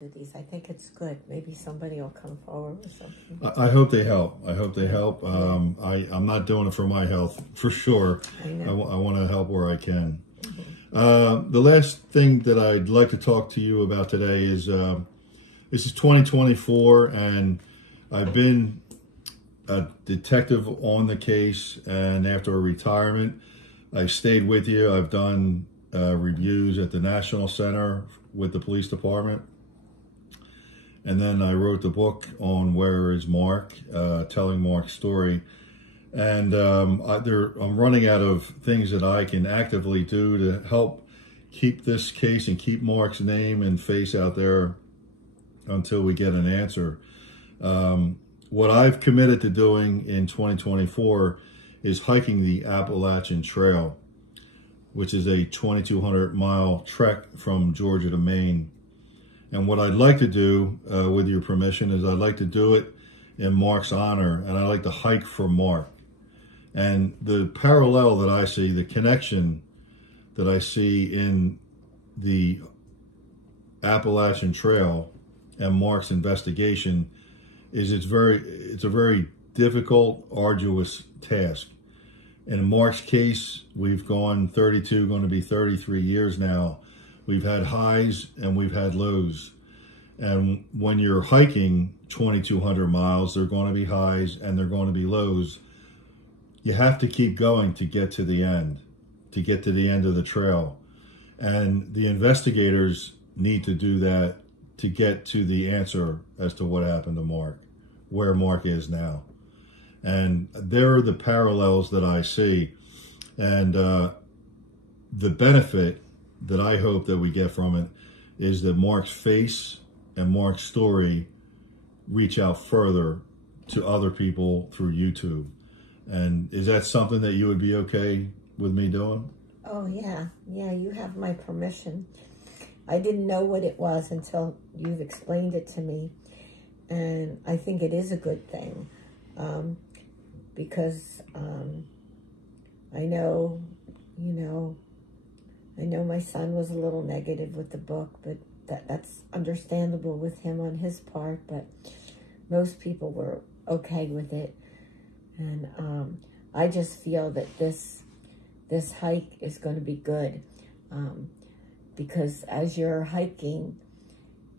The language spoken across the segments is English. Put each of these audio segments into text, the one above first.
do these. I think it's good. Maybe somebody will come forward with something. I hope they help. I hope they help. I'm not doing it for my health, for sure. I know. I want to help where I can. The last thing that I'd like to talk to you about today is this is 2024, and I've been a detective on the case, and after a retirement, I stayed with you. I've done reviews at the National Center with the police department. And then I wrote the book on Where is Mark, telling Mark's story. And I'm running out of things that I can actively do to help keep this case and keep Mark's name and face out there until we get an answer. What I've committed to doing in 2024 is hiking the Appalachian Trail, which is a 2,200-mile trek from Georgia to Maine. And what I'd like to do, with your permission, is I'd like to do it in Mark's honor, and I'd like to hike for Mark. And the parallel that I see, the connection that I see in the Appalachian Trail and Mark's investigation is it's a very difficult, arduous task. In Mark's case, we've gone 32, going to be 33 years now. We've had highs and we've had lows. And when you're hiking 2,200 miles, there are going to be highs and there are going to be lows. You have to keep going to get to the end, of the trail. And the investigators need to do that to get to the answer as to what happened to Mark, where Mark is now. And there are the parallels that I see. And the benefit that I hope that we get from it is that Mark's face and Mark's story reach out further to other people through YouTube. And is that something that you would be okay with me doing? Oh, yeah. Yeah, you have my permission. I didn't know what it was until you've explained it to me. And I think it is a good thing. Because I know, I know my son was a little negative with the book, but that's understandable with him on his part, but most people were okay with it. And I just feel that this hike is going to be good, because as you're hiking,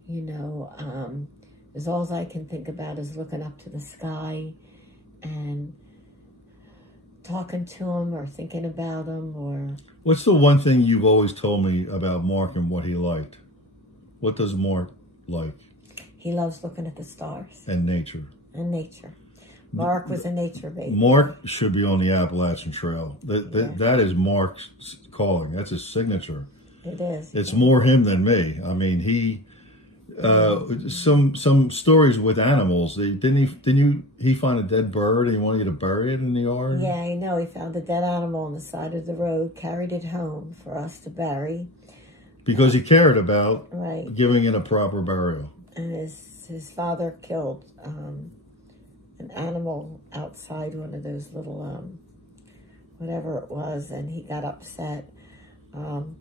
is all I can think about is looking up to the sky and talking to him or thinking about him. Or what's the one thing you've always told me about Mark and what he liked? What does Mark like? He loves looking at the stars. And nature. And nature. Mark was a nature baby. Mark should be on the Appalachian Trail. That is Mark's calling. That's his signature. It is. It's more him than me. I mean, he some stories with animals. Didn't he find a dead bird and he wanted you to bury it in the yard? Yeah, I know. He found a dead animal on the side of the road, carried it home for us to bury. Because he cared about right. giving it a proper burial. And his father killed an animal outside one of those little, whatever it was, and he got upset. In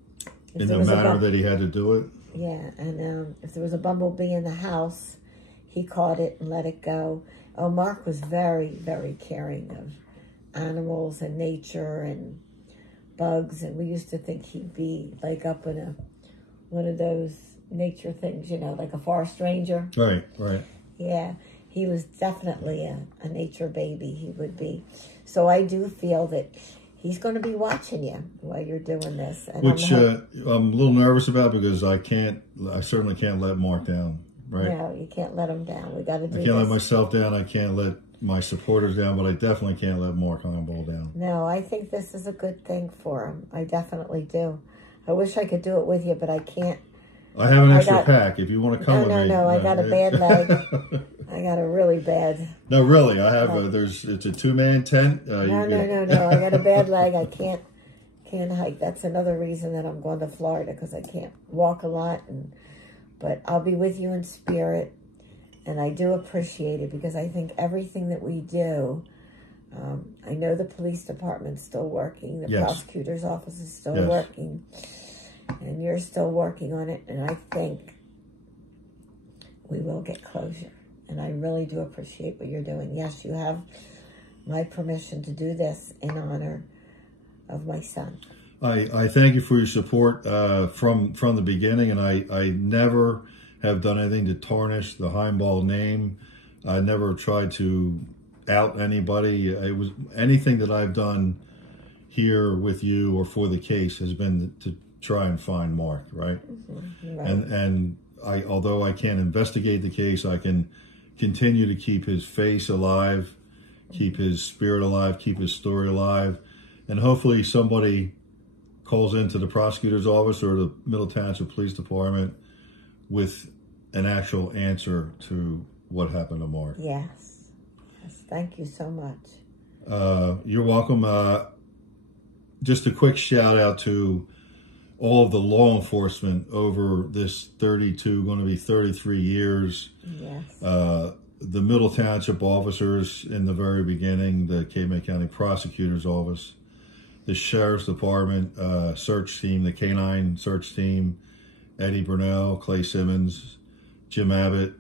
the manner that he had to do it? Yeah, and if there was a bumblebee in the house, he caught it and let it go. Oh, Mark was very, very caring of animals and nature and bugs, and we used to think he'd be like up in one of those nature things, like a forest ranger. Right, right. Yeah, he was definitely a nature baby, he would be. So I do feel that he's going to be watching you while you're doing this. And which I'm a little nervous about, because I certainly can't let Mark down, right? No, you can't let him down. We got to do this. I can't let myself down. I can't let my supporters down, but I definitely can't let Mark Himebaugh down. No, I think this is a good thing for him. I definitely do. I wish I could do it with you, but I can't. I have an extra pack if you want to come with me. No, I got a bad leg. I got a really bad. No, really, I have. It's a 2-man tent. No. I got a bad leg. I can't hike. That's another reason that I'm going to Florida, because I can't walk a lot. But I'll be with you in spirit, and I do appreciate it, because I think everything that we do. I know the police department's still working. The prosecutor's office is still working. And you're still working on it. And I think we will get closure. And I really do appreciate what you're doing. Yes, you have my permission to do this in honor of my son. I thank you for your support from the beginning, and I never have done anything to tarnish the Himebaugh name. I never tried to out anybody. It was anything that I've done here with you or for the case has been to try and find Mark, right? Mm-hmm. Right. And although I can't investigate the case, I can continue to keep his face alive, keep his spirit alive, keep his story alive, and hopefully somebody calls into the prosecutor's office or the Middle Township Police Department with an actual answer to what happened to Mark. Yes. Yes. Thank you so much. You're welcome. Just a quick shout out to all of the law enforcement over this 32, going to be 33 years. Yes. The Middle Township officers in the very beginning, the Cape May County Prosecutor's Office, the Sheriff's Department search team, the Canine search team, Eddie Burnell, Clay Simmons, Jim Abbott,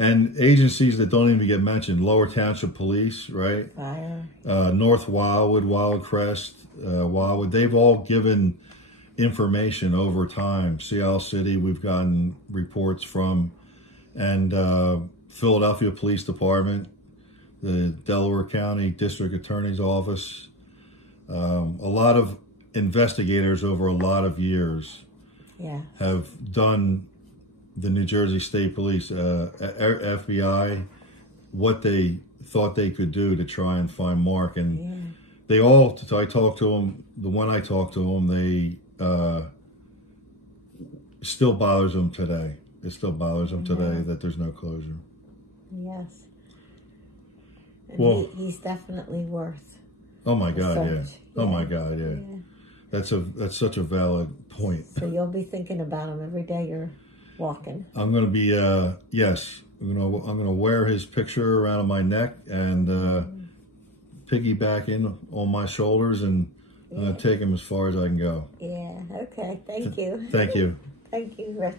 and agencies that don't even get mentioned, Lower Township Police, right? Fire. North Wildwood, Wildcrest, Wildwood, they've all given information over time. Seattle City, we've gotten reports from, and Philadelphia Police Department, the Delaware County District Attorney's Office, a lot of investigators over a lot of years have done the New Jersey State Police, FBI, what they thought they could do to try and find Mark. And they all, I talked to them, the one I talked to them, they still bothers them today. It still bothers them today that there's no closure. Yes. And well, he's definitely worth. Oh my God, yeah. Oh my God, yeah. That's such a valid point. So you'll be thinking about him every day you're walking. I'm going to be yes. I'm gonna wear his picture around my neck and piggyback in on my shoulders, and I'm gonna take him as far as I can go. Yeah. Okay. Thank you. Thank you. Thank you, Rich.